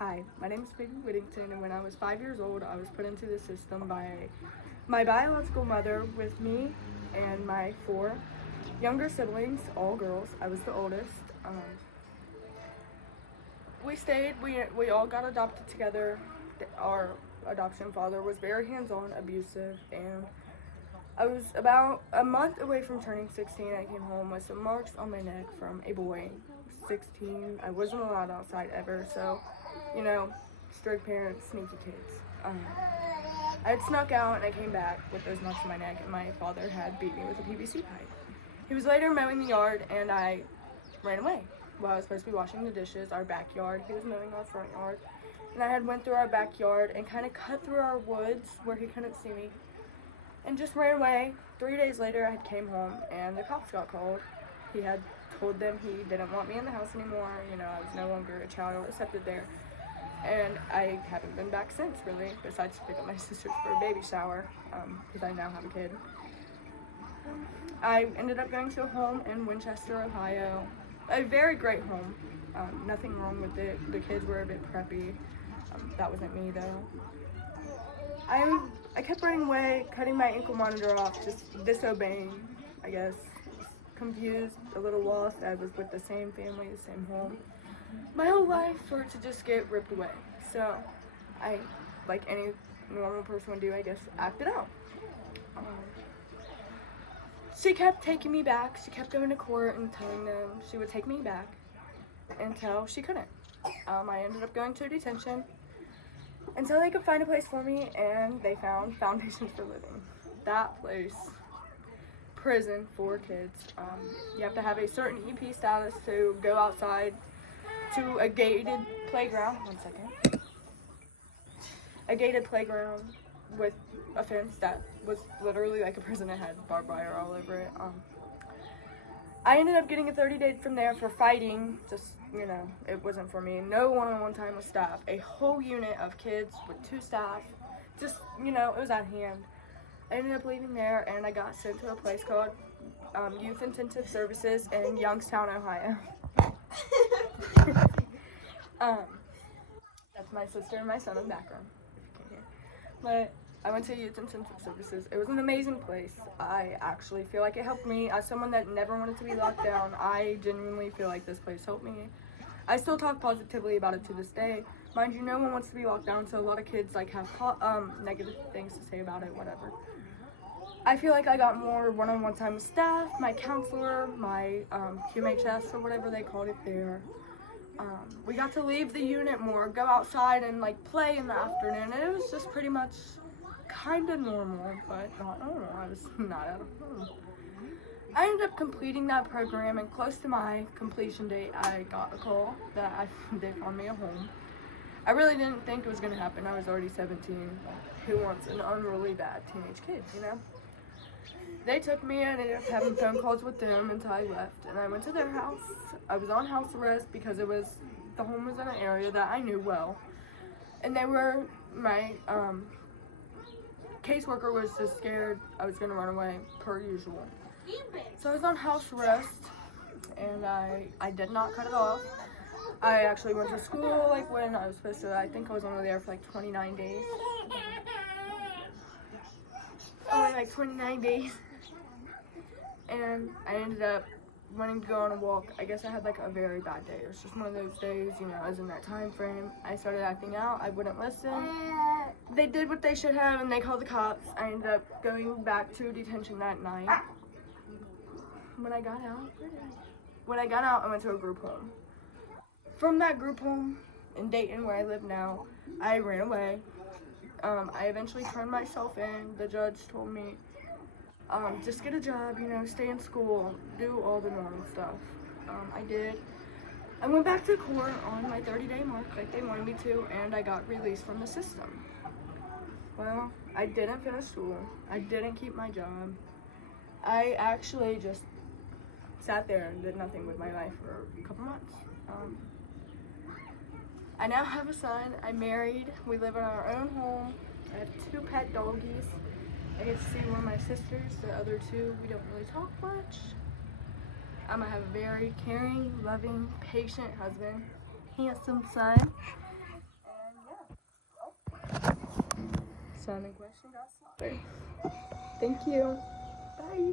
Hi, my name is Phebe, and when I was 5 years old, I was put into the system by my biological mother with me and my 4 younger siblings, all girls. I was the oldest. We stayed, we all got adopted together. Our adoption father was very hands-on, abusive, and I was about a month away from turning 16. I came home with some marks on my neck from a boy. 16, I wasn't allowed outside ever, so, you know, strict parents, sneaky kids. I had snuck out and I came back with those marks on my neck, and my father had beat me with a PVC pipe. He was later mowing the yard and I ran away. While I was supposed to be washing the dishes, our backyard, he was mowing our front yard. And I had went through our backyard and kind of cut through our woods where he couldn't see me and just ran away. 3 days later, I had came home and the cops got called. He had told them he didn't want me in the house anymore. You know, I was no longer a child accepted there. And I haven't been back since, really, besides to pick up my sisters for a baby shower, because I now have a kid. I ended up going to a home in Winchester, Ohio. A very great home. Nothing wrong with it. The kids were a bit preppy. That wasn't me, though. I kept running away, cutting my ankle monitor off, just disobeying, I guess. Confused, a little lost. I was with the same family, the same home my whole life for it to just get ripped away. So I, like any normal person would do, I guess, acted out. She kept taking me back. She kept going to court and telling them she would take me back until she couldn't. I ended up going to detention until they could find a place for me, and they found Foundations for Living. That place, prison for kids. You have to have a certain EP status to go outside to a gated playground. One second. A gated playground with a fence that was literally like a prison. It had barbed wire all over it. I ended up getting a 30-day from there for fighting. Just, you know, it wasn't for me. No one-on-one time with staff. A whole unit of kids with 2 staff. Just, you know, it was out of hand. I ended up leaving there and I got sent to a place called Youth Intensive Services in Youngstown, Ohio. That's my sister and my son in the background, if you can hear. But I went to Youth Intensive Services. It was an amazing place. I actually feel like it helped me. As someone that never wanted to be locked down, I genuinely feel like this place helped me. I still talk positively about it to this day. Mind you, no one wants to be locked down, so a lot of kids like have negative things to say about it, whatever. I feel like I got more one-on-one time with staff, my counselor, my QMHS, or whatever they called it there. We got to leave the unit more, go outside and like play in the afternoon. And it was just pretty much kind of normal, but not normal. I was not at home. I ended up completing that program, and close to my completion date, I got a call that they found me a home. I really didn't think it was going to happen. I was already 17. Who wants an unruly bad teenage kid, you know? They took me and I ended up having phone calls with them until I left, and I went to their house. I was on house arrest because the home was in an area that I knew well, and my caseworker was just scared I was gonna run away per usual. So I was on house arrest, and I did not cut it off. I actually went to school like when I was supposed to. I think I was only there for like 29 days. Only like 29 days. And I ended up wanting to go on a walk. I guess I had like a very bad day. It was just one of those days, you know, I was in that time frame. I started acting out. I wouldn't listen. They did what they should have, and they called the cops. I ended up going back to detention that night. When I got out, I went to a group home. From that group home in Dayton, where I live now, I ran away. I eventually turned myself in. The judge told me, just get a job, you know, stay in school, do all the normal stuff. I did. I went back to court on my 30-day mark like they wanted me to, and I got released from the system. Well, I didn't finish school. I didn't keep my job. I actually just sat there and did nothing with my life for a couple months. I now have a son. I'm married. We live in our own home. I have 2 pet doggies. I get to see one of my sisters. The other 2, we don't really talk much. I have a very caring, loving, patient husband, handsome son, So the question got slaughtered. Thank you. Bye.